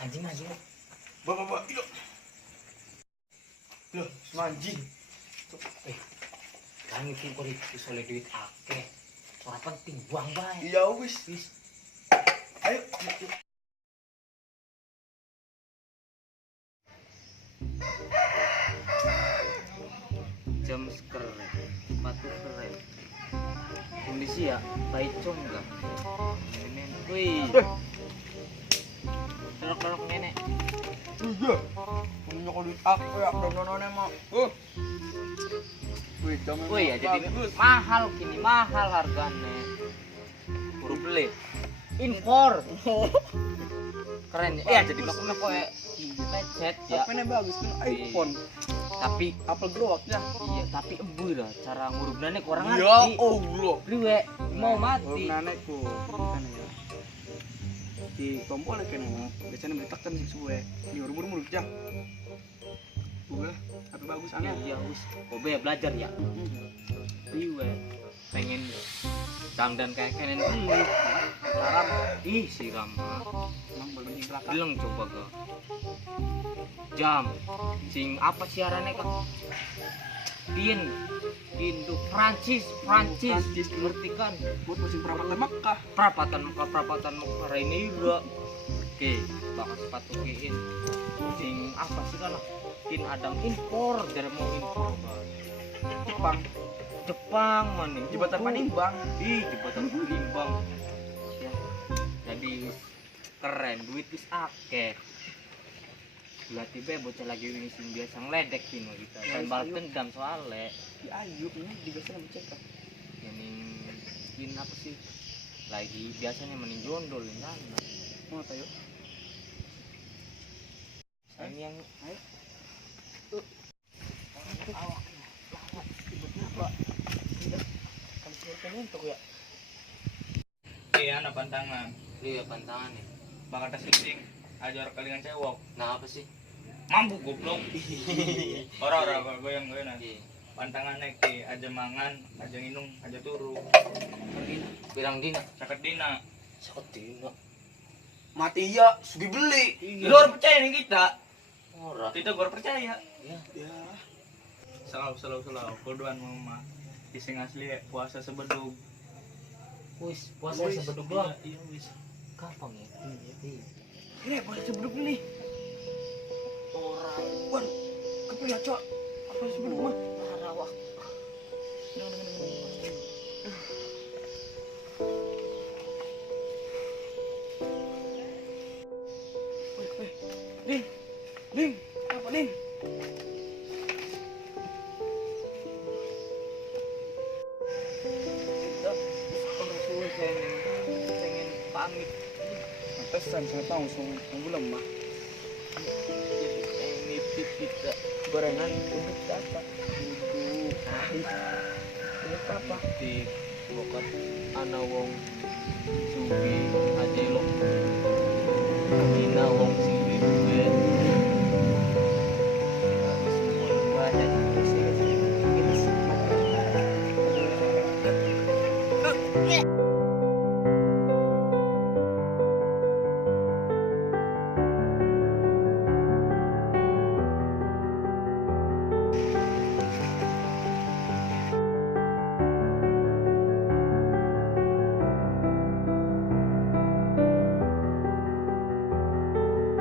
anjing. Bapak, yuk. Loh, manjing. Kan itu kok disoleh duit akeh. Ora penting buang bae. Iya wis. Ayo. Jam keren, sepatu keren. Kondisi ya baik enggak. Nenek, wih. Telok-telok nenek. Iya. Punya duit aku ya, dono-dono mah. Wih, jaman. Wih, ya jadi mahal kini, mahal harganya. Baru beli. Impor. Keren ya. Iya, jadi bakal kayak lecet ya. HP-nya bagus kan iPhone. Tapi Apple Growth ya. iya, tapi embu lah cara ngurubnane kurang Ya ngerti. Allah. Priwe mau mati. Nanekku. Kan ya. Di tombol kan biasanya ditekan sih suwe. Di urut-urut ya. Udah, tapi bagus aneh. Iya, wis. Kobe ya belajar ya. Priwe pengen dandan kayak kenen dulu. Haram. Ih, siram mah. Emang belum di belakang. Bilang coba ke jam sing apa siarannya kan Din tuh Prancis ngerti kan Buat musim perapatan Mekah. perapatan Mekah ini juga oke bakal sepatu kein sing apa sih kan Din adang impor dari mau impor Jepang maning Jembatan Panimbang. jembatan Panimbang ya jadi keren duit wis akeh berarti be bocah lagi ini sing biasa ngeledek kino kita dan balas dendam soalnya Di Ayub ini juga sana bercakap. ini apa sih lagi biasanya mending jondol di sana Mau tayo. yang Ayo. awak Tiba-tiba. Kalau seperti untuk ya. Iya, anak pantangan. iya pantangan nih Bakal tas syuting. Ajar kalingan cewek. nah apa sih Mampu goblok. Ora goyang iya pantangan naik ke aja mangan, aja nginum, aja turu. pirang dina Caket dina. seketina Mati ya, sugi beli. Lu harus percaya nih kita. ora Kita gua percaya. ya Ya. Selalu. Kuduan mama. Ising asli puasa sebedug. wis puasa sebeduk doang Iya wis. gampang ya iya Ini boleh sebelum beli. orang Wan, kepala cok. Apa sebelum mah? Sarawak Ding, apa Ding? orang suwe pengen pamit Pantesan saya tahu sungguh lemah. pengen nitip kita Gorengan untuk apa? Duduk. Untuk apa? di bokat ana wong sugi aja lo Amina wong sing